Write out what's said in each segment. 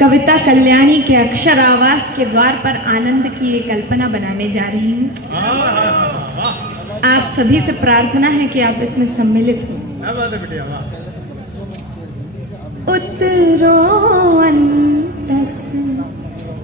कविता कल्याणी के अक्षर आवास के द्वार पर आनंद की ये कल्पना बनाने जा रही हूँ। आप सभी से प्रार्थना है कि आप इसमें सम्मिलित हो। उतरो अंतस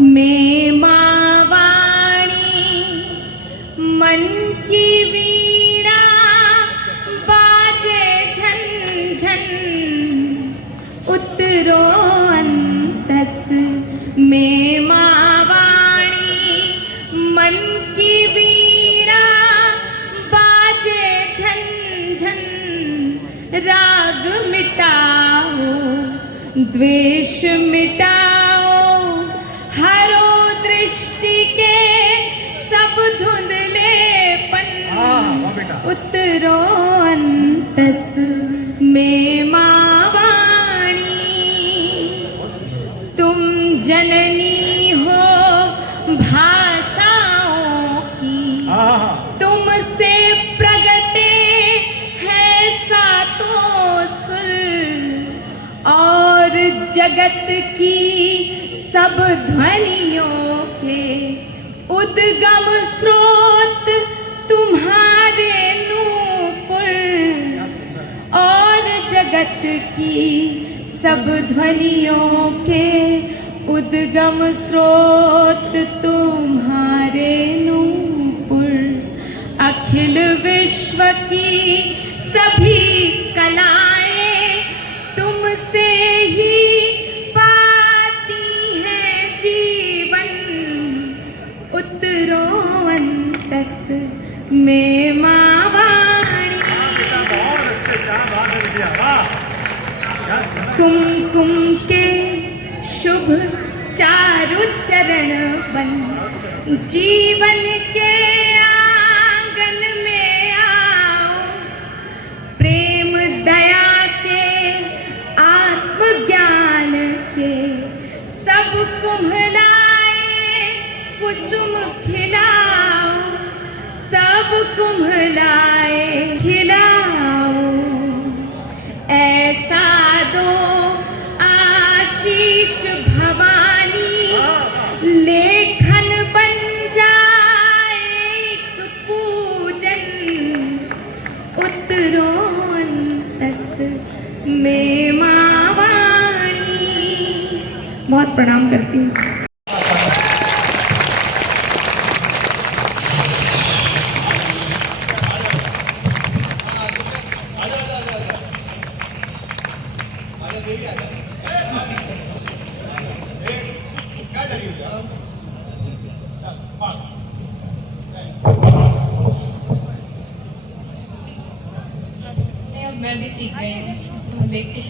में मावाणी, मन की वीणा बाजे झन झन। उतरो अंतस में मावाणी, मन की वीणा बाजे झन झन। राग मिटाओ द्वेष मिटाओ, हरो दृष्टि के सब धुंधलेपन। उतरो अंतस में मावाणी, तुम जननी हो भाषाओं की, तुमसे प्रगटे हैं सातों सुर। और जगत की सब ध्वनियों के उद्गम स्रोत तुम्हारे नूपुर। और जगत की सब ध्वनियों के उद्गम स्रोत तुम्हारे नूपुर। अखिल विश्व की सभी कलाएं तुमसे ही पाती हैं जीवन। उतरो अंतस में मावाणी, कुमकुम के शुभ चारु चरण बन, जीवन के आंगन में आओ। प्रेम दया के आत्मज्ञान के सब कुम्हलाए कुसुम खिलाओ। सब कुम्हलाए खिलाओ, ऐसा दो आशीष भवानी। लेखन बन जाए एक पूजन। उतरो अंतस में मावाणी। बहुत प्रणाम करती हूँ। मैं भी सीख गई हूँ देख के।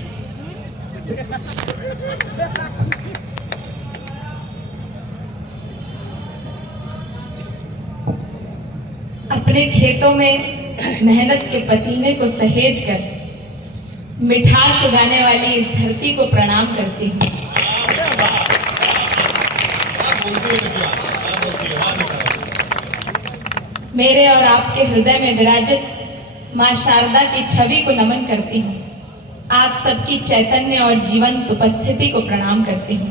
अपने खेतों में मेहनत के पसीने को सहेज कर मिठास उगाने वाली इस धरती को प्रणाम करती हूँ। मेरे और आपके हृदय में विराजित माँ शारदा की छवि को नमन करती हूँ। आप सबकी चैतन्य और जीवंत उपस्थिति को प्रणाम करती हूँ।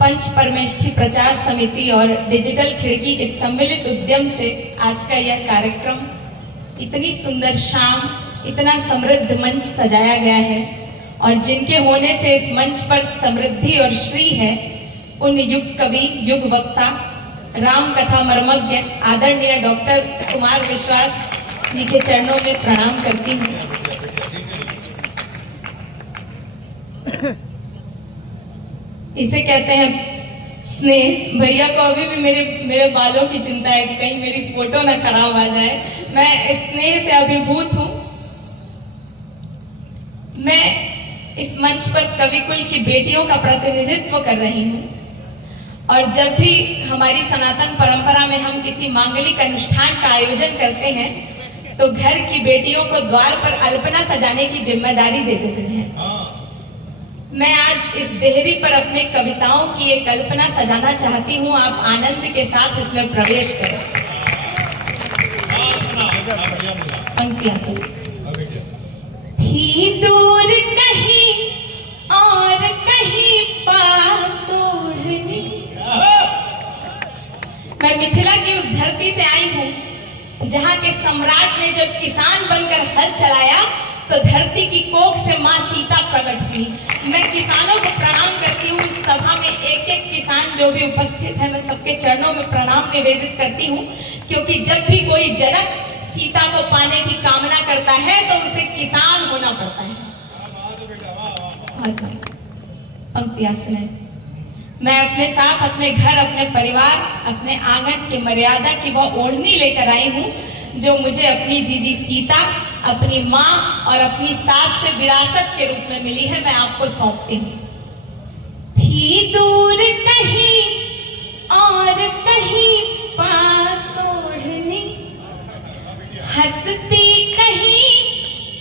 पंच परमेष्ठी प्रचार समिति और डिजिटल खिड़की के सम्मिलित उद्यम से आज का यह कार्यक्रम इतनी सुंदर शाम, इतना समृद्ध मंच सजाया गया है। और जिनके होने से इस मंच पर समृद्धि और श्री है, उन युग कवि, युग वक्ता, राम कथा मर्मज्ञ आदरणीय डॉक्टर कुमार विश्वास जी के चरणों में प्रणाम करती हूँ। इसे कहते हैं स्नेह। भैया को अभी भी मेरे बालों की चिंता है कि कहीं मेरी फोटो ना खराब आ जाए। मैं स्नेह से अभिभूत हूँ। मैं इस मंच पर कविकुल की बेटियों का प्रतिनिधित्व कर रही हूँ। और जब भी हमारी सनातन परंपरा में हम किसी मांगलिक अनुष्ठान का आयोजन करते हैं तो घर की बेटियों को द्वार पर अल्पना सजाने की जिम्मेदारी दे देते हैं। मैं आज इस देहरी पर अपने कविताओं की एक कल्पना सजाना चाहती हूँ। आप आनंद के साथ इसमें प्रवेश करें। पंक्तियां सुन। थी दूर कहीं और कहीं के सम्राट ने जब किसान बनकर हल चलाया तो धरती की कोख से माँ सीता प्रकट हुई। मैं किसानों को प्रणाम करती हूँ। इस सभा में एक एक किसान जो भी उपस्थित है, मैं सबके चरणों में प्रणाम निवेदित करती हूँ, क्योंकि जब भी कोई जनक सीता को पाने की कामना करता है तो उसे किसान होना पड़ता है। पंक्तियां सुने। मैं अपने साथ अपने घर, अपने परिवार, अपने आंगन की मर्यादा की वह ओढ़नी लेकर आई हूँ जो मुझे अपनी दीदी सीता, अपनी माँ और अपनी सास से विरासत के रूप में मिली है। मैं आपको सौंपती हूँ। थी दूर कहीं और कहीं पास ओढ़नी, हंसती कहीं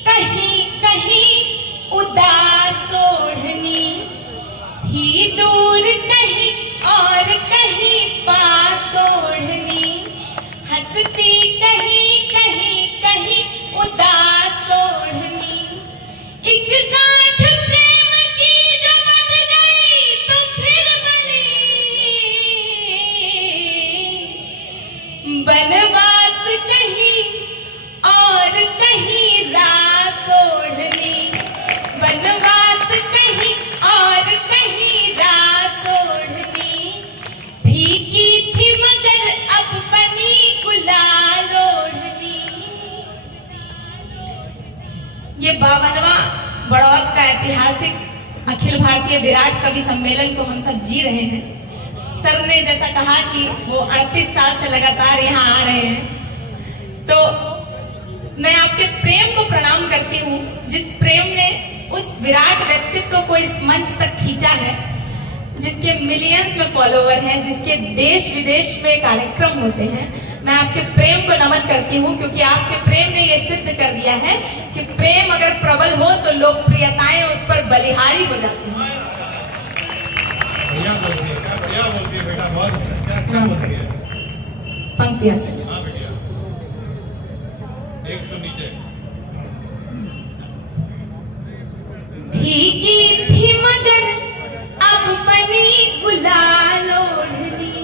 कहीं कहीं उदास ओढ़नी, थी दूर कहीं और कहीं पास ओढ़नी, हंसती कहीं कहीं कहीं उदास ओढ़नी, एक गांठ प्रेम की जो बन गई तो फिर बनी, बनवास कहीं और कहीं रास ओढ़नी, बनवास कहीं और कहीं रास ओढ़नी, फीकी थी मगर अब बनी गुलाल ओढ़नी। ये 52वां बड़ौत का ऐतिहासिक अखिल भारतीय विराट कवि सम्मेलन को हम सब जी रहे हैं। सर ने जैसा कहा कि वो 38 साल से लगातार यहाँ आ रहे हैं, तो मैं आपके प्रेम को प्रणाम करती हूँ, जिस प्रेम ने उस विराट व्यक्तित्व को इस मंच तक खींचा है, जिसके मिलियंस में फॉलोवर हैं, जिसके देश विदेश में कार्यक्रम होते हैं। मैं आपके प्रेम को नमन करती हूँ, क्योंकि आपके प्रेम ने ये सिद्ध कर दिया है कि प्रेम अगर प्रबल हो तो लोकप्रियताएं उस पर बलिहारी हो जाती हैं। बढ़िया बोलती है, क्या बढ़िया बोलती है बेटा, बहुत अच्छा, क्या अच्छा बोलती है। पंक्तियां सुनिए। हाँ बेटिया, 100 नीचे। भीगी थी मगर अब बनी गुलाल ओढ़नी,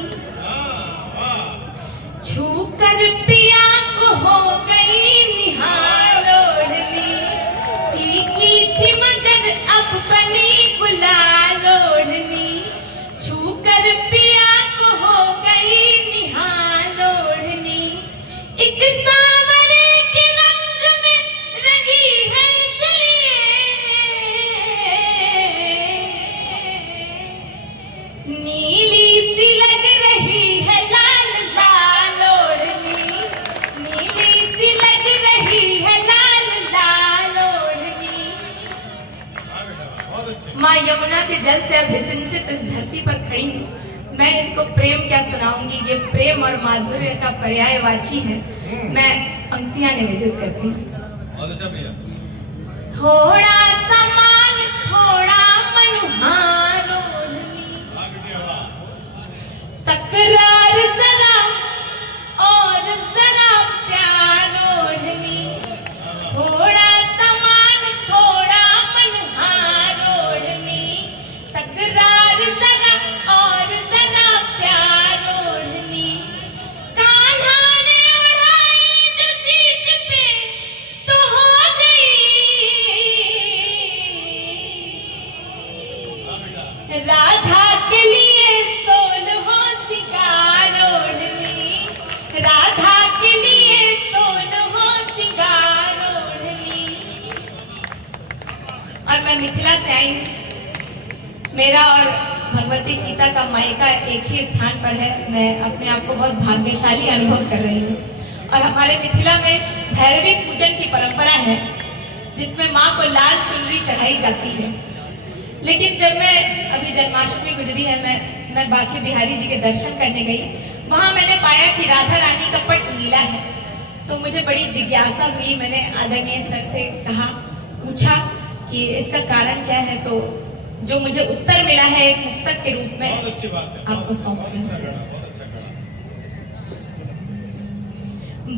छूकर पिया को हो गई निहाल ओढ़नी, भीगी थी मगर अब बनी गुलाल ओढ़नी, छूकर पिया को हो गई निहाल ओढ़नी, एक सांवरे के रंग में रंगी है नीली सी लग रही है लाल लाल ओढ़नी, नीली सी लग रही है लाल लाल ओढ़नी। हाँ बेटा, बहुत अच्छे। माँ यमुना के जल से अभिसिंचित इस धरती पर खड़ी हूँ। मैं इसको प्रेम क्या सुनाऊंगी, ये प्रेम और माधुर्य का पर्यायवाची है। मैं पंक्तियां निवेदित करती हूँ। बहुत अच्छा भैया। थोड़ा समान थोड़ा मनहार ओढ़नी, हाँ बेटिया, वाह। तकरार जरा और जरा प्यार ओढ़नी, थोड़ा समान थोड़ा मनहार ओढ़नी, तकरार जरा और जरा प्यार ओढ़नी, कान्हा ने उड़ाई जो शीश पे तो हो गई, हाँ बेटा, राधा के लिए 16 सिंगार ओढ़नी, राधा के लिए 16 सिंगार ओढ़नी। और मैं मिथिला से आई हूँ। मेरा और भगवती सीता का मायका एक ही स्थान पर है। मैं अपने आप को बहुत भाग्यशाली अनुभव कर रही हूँ। और हमारे मिथिला में भैरवी पूजन की परंपरा है, जिसमें माँ को लाल चुनरी चढ़ाई जाती है। लेकिन जब मैं अभी जन्माष्टमी गुजरी है, मैं बांके बिहारी जी के दर्शन करने गई, वहां मैंने पाया कि राधा रानी का पट नीला है। तो मुझे बड़ी जिज्ञासा हुई। मैंने आदरणीय सर से कहा, पूछा कि इसका कारण क्या है। तो जो मुझे उत्तर मिला है एक मुक्तक के रूप में, बहुत अच्छी बात है। आपको सौंपती हूँ। बहुत अच्छा करा, बहुत अच्छा करा।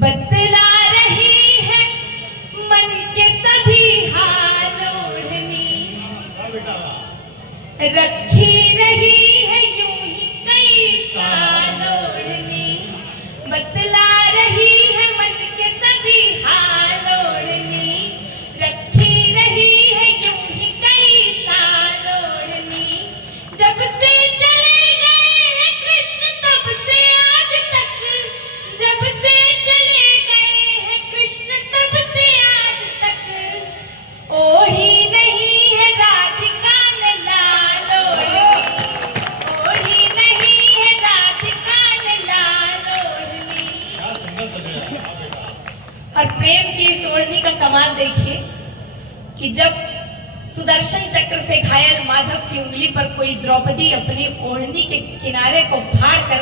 बतला रही है मन के सभी हाल ओढ़नी, हाँ बेटा, वाह। रखी रही है यूं ही कई साल ओढ़नी, बतला रही है मन के पर कोई द्रौपदी अपनी ओढ़नी के किनारे को फाड़ कर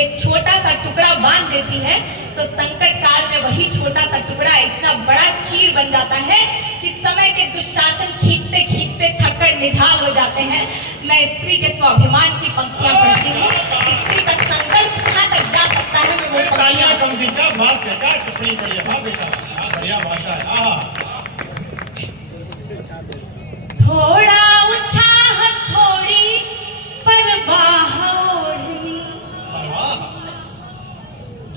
एक छोटा सा टुकड़ा बांध देती है, तो संकट काल में वही छोटा सा टुकड़ा इतना बड़ा चीर बन जाता है कि समय के दुशासन खींचते खींचते थक्कड़ निढाल हो जाते हैं। मैं स्त्री के स्वाभिमान की पंक्तियां पढ़ती हूँ। स्त्री का संकल्प कहाँ तक जा सकता है, मैं वो तालियां पंक्तियां कम थी क्या बात है, क्या टिप्पणी पड़ी है। हाँ बेटा, हाँ बढ़िया भाषा है। हाँ थोड़ा उछाह थोड़ी परवाह ओढ़नी, वाह,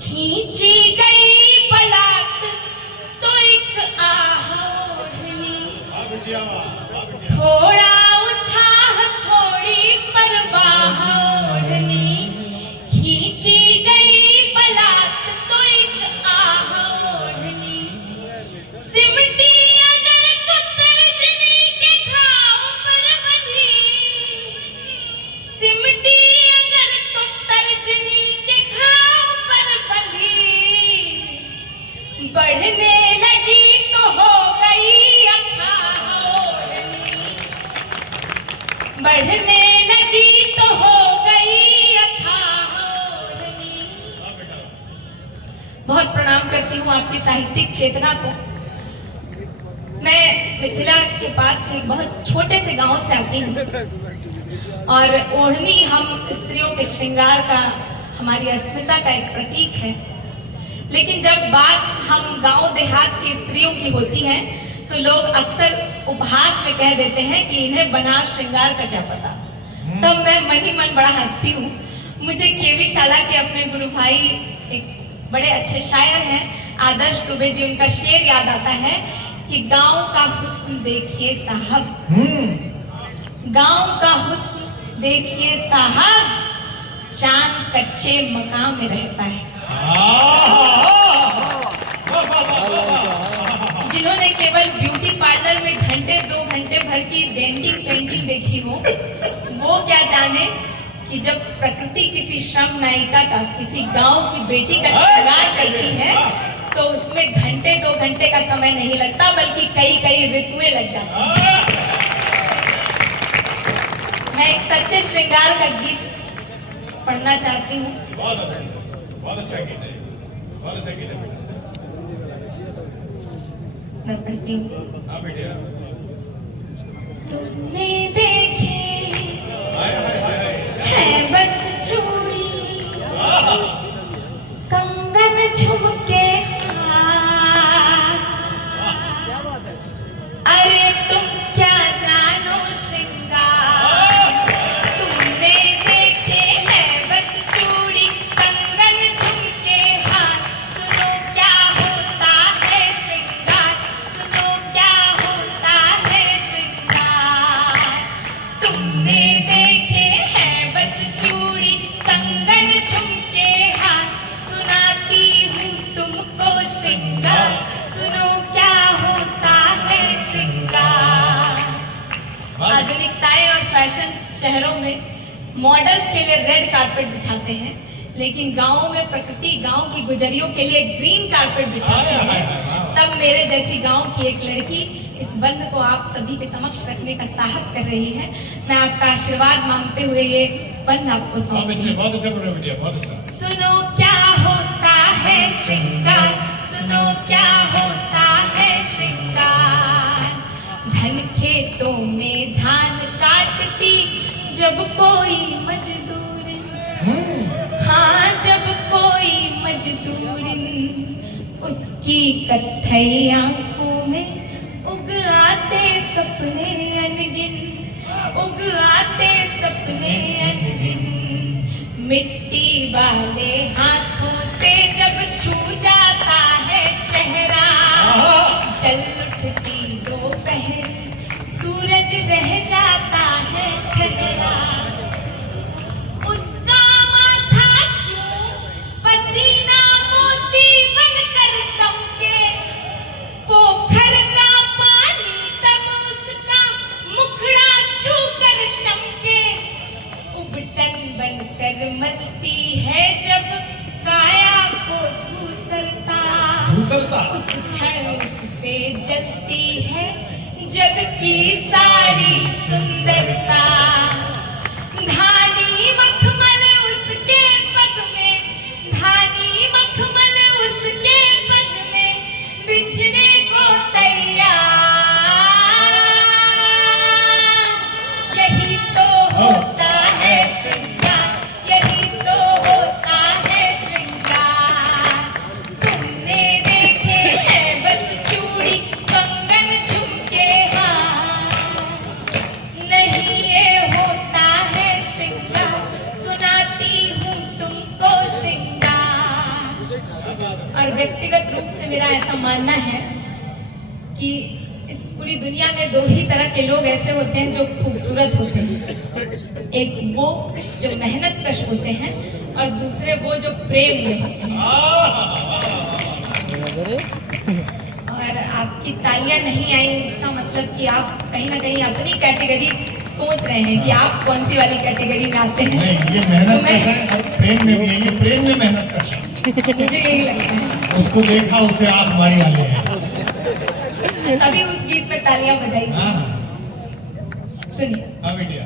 खींची गई पलात तो एक आह ओढ़नी। वाह बिटिया, वाह बिटिया। थोड़ा उछाह थोड़ी परवाह ओढ़नी, खींची गई पलात तो एक आह ओढ़नी। सिमटी अगर तो तर्जनी के घाव पर बंधी, सिमटी अगर तो तर्जनी के घाव पर बंधी, बढ़ने लगी तो हो गई अथाह ओढ़नी, बढ़ने लगी तो हो गई अथाह ओढ़नी। वाह बेटा, बहुत प्रणाम करती हूँ आपकी साहित्यिक चेतना को। मैं मिथिला के पास के एक बहुत छोटे से गांव से आती हूँ और ओढ़नी हम स्त्रियों के श्रृंगार का, हमारी अस्मिता का एक प्रतीक है। लेकिन जब बात हम गांव देहात की स्त्रियों की होती है तो लोग अक्सर उपहास में कह देते हैं कि इन्हें बनार श्रृंगार का क्या पता। तब मैं मन ही मन बड़ा हंसती हूँ। मुझे केवी शाला के अपने गुरु भाई, एक बड़े अच्छे शायर हैं आदर्श दुबे जी, उनका शेर याद आता है कि गांव का हुस्न देखिए साहब, गांव का हुस्न देखिए साहब, चांद कच्चे मकान में रहता है। जिन्होंने केवल ब्यूटी पार्लर में घंटे 2 घंटे भर की डेंटिंग पेंटिंग देखी हो, वो क्या जाने कि जब प्रकृति किसी श्रम नायिका का, किसी गांव की बेटी का श्रृंगार करती है तो उसमें घंटे 2 घंटे का समय नहीं लगता, बल्कि कई कई ऋतुएं लग जाती हैं। मैं एक सच्चे श्रृंगार का गीत पढ़ना चाहती हूँ। बहुत अच्छा गीत है, बहुत अच्छा गीत है बेटा। मैं पढ़ती हूँ। हाँ बेटिया। तुमने देखे हाय हाय हाय हाय। है बस चूड़ी, कंगन झुमके, अरे तुम क्या जानो श्रृंगार। तुमने देखे है बस चूड़ी, कंगन झुमके, हाथ, सुनो क्या होता है श्रृंगार, सुनो क्या होता है श्रृंगार। तुमने देखे है बस चूड़ी, कंगन झुमके, हाथ, सुनाती हूँ तुमको श्रृंगार, सुनो क्या होता है श्रृंगार। आधुनिकताएं और फैशन शहरों में मॉडल्स के लिए रेड कारपेट बिछाते हैं, लेकिन गांवों में प्रकृति गांव की गुजरियों के लिए ग्रीन कारपेट बिछाती है। तब मेरे जैसी गांव की एक लड़की इस बंध को आप सभी के समक्ष रखने का साहस कर रही है। मैं आपका आशीर्वाद मांगते हुए ये बंध आपको सौंपती हूं। बहुत अच्छा पढ़ो बेटिया, बहुत अच्छा। सुनो क्या होता है श्रृंगार, सुनो क्या होता है श्रृंगार। धन खेतों में धान काटती जब कोई मजदूर, हाँ जब कोई मजदूर, उसकी कत्थई आंखों में उग आते सपने अनगिन, उग आते सपने अनगिन। मिट्टी वाले हाथों से जब छू जाता है चेहरा, जल उठती दोपहर, सूरज रह जाता है ठहरा। उसका माथा चूम पसीना मोती बनकर दमके, पोखर का पानी तब उसका मुखड़ा छूकर चमके, उबटन बनकर मलती ऐसे होते हैं जो खूबसूरत होते हैं। एक वो जो मेहनत कश होते हैं और दूसरे वो जो प्रेम में होते हैं। और आपकी तालियां नहीं आई इसका मतलब कि आप कहीं ना कहीं अपनी कैटेगरी सोच रहे हैं कि आप कौन सी वाली कैटेगरी में आते हैं। नहीं, ये मेहनत कश है और प्रेम में भी है, ये प्रेम में मेहनत कश है। मुझे यही लगता है। उसको देखा, उसे आंख मारी वाली है। तभी उस गीत में तालियां बजाई। हाँ सुनिए। हाँ बेटिया।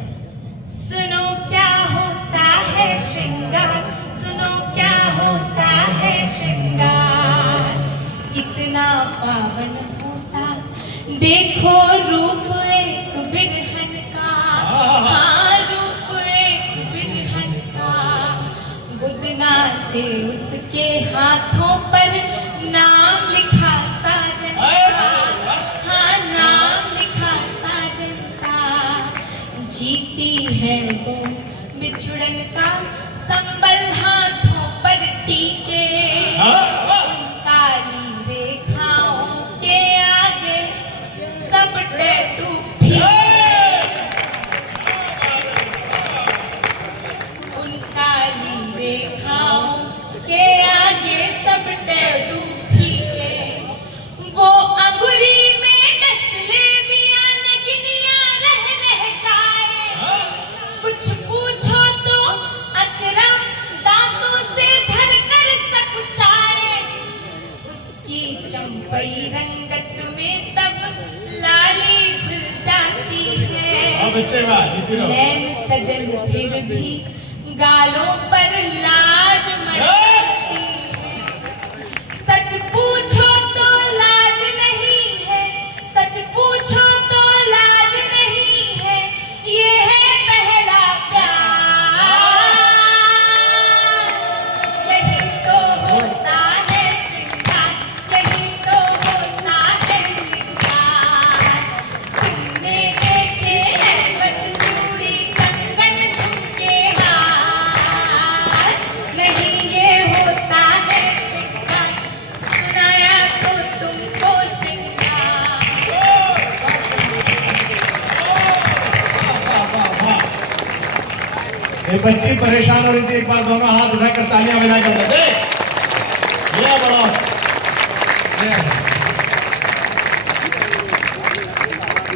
सुनो क्या होता है श्रृंगार, सुनो क्या होता है श्रृंगार, इतना पावन होता देखो रूप एक बिरहन का। हाँ, रूप एक बिरहन का, गुदना से उसके हाथों पर नाम लिखा साजन का। हाँ, नाम लिखा साजन का, जीती है वो बिछुड़न का संबल हाथों पर टीके। काली रेखाओं के आगे सब टैटू फीके। उन काली रेखाओं के आगे सब टैटू फीके। वो अंगुरी में नस्ले मिया नगनिया रह रह गाए। कुछ पूछो तो अचरा दांतों से धर कर सकुचाए। उसकी चंपई रंगत में तब लाली घुल जाती है। बच्चे वाह, जीती रहो। नैन सजल फिर भी गालों पर लाज मंडती है। सच पूछो तो लाज नहीं है, सच पूछो तो लाज नहीं है, ये है पहला प्यार। यही तो होता है श्रृंगार, यही तो होता है श्रृंगार। तुमने देखे हैं बस चूड़ी कंगन झुमके हार, नहीं ये होता है श्रृंगार, सुनाया तो तुमको श्रृंगार। ये बच्ची परेशान हो रही थी, एक बार दोनों हाथ उठाकर तालियां बजाकर दे। ये बड़ा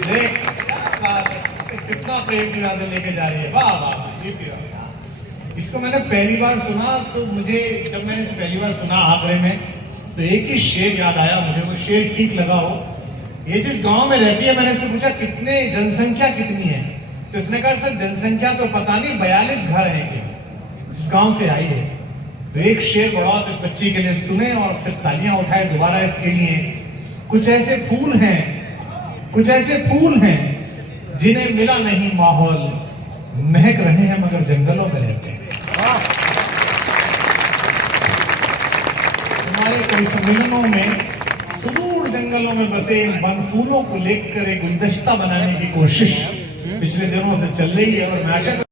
देख, क्या बात है, कितना प्रेम की बातें लेके जा रही है। वाह वाह वाह, जीती रहो। इसको मैंने पहली बार सुना तो मुझे, जब मैंने इसे पहली बार सुना आगरे में, तो एक ही शेर याद आया मुझे। वो शेर ठीक लगा हो। ये जिस गांव में रहती है, मैंने इससे पूछा कितने जनसंख्या कितनी है, तो इसने कहा सर जनसंख्या तो पता नहीं, 42 घर हैं ये, जिस गांव से आई है। तो एक शेर बढ़ाओ तो इस बच्ची के लिए सुने और फिर तालियां उठाए दोबारा इसके लिए। कुछ ऐसे फूल हैं, कुछ ऐसे फूल हैं जिन्हें मिला नहीं माहौल, महक रहे हैं मगर जंगलों में रहते हैं। हमारे कई सम्मेलनों में सुदूर जंगलों में बसे इन वन फूलों को लेकर एक गुलदस्ता बनाने की कोशिश पिछले दिनों से चल रही है और मैं आशा